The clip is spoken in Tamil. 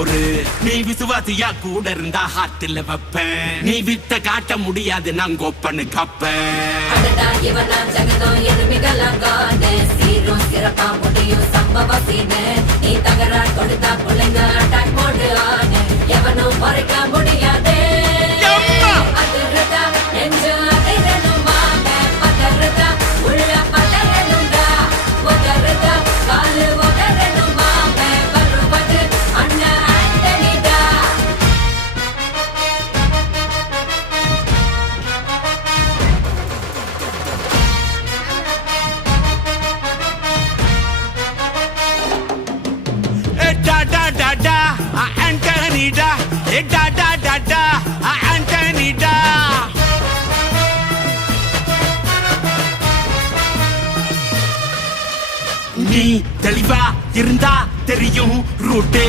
பொறு. நீ விசுவாசியா கூட இருந்தா ஹார்ட்ல வைப்பேன். நீ வித்த காட்ட முடியாது நான் கோப்பனு கப்பேன். சீரும் சிறப்பா முடியும் சம்பவ சீனு. நீ தகராறு கொடுத்தா பிள்ளைங்க அட்டாக் போடு ஆனு. எவனும் மறைக்க முடியாதே. அதிர்றதா நெஞ்சு அதிரணும் மாம. பதறதா உள்ள பதறணும்டா. உதறதா காலு உதறணும் மாம. வருவது அண்ணன் ஆண்டனிடா. ஆண்டனிடா, ஆண்டனிடா. நீ தெளிவா இருந்தா தெரியும் ரூட்டே.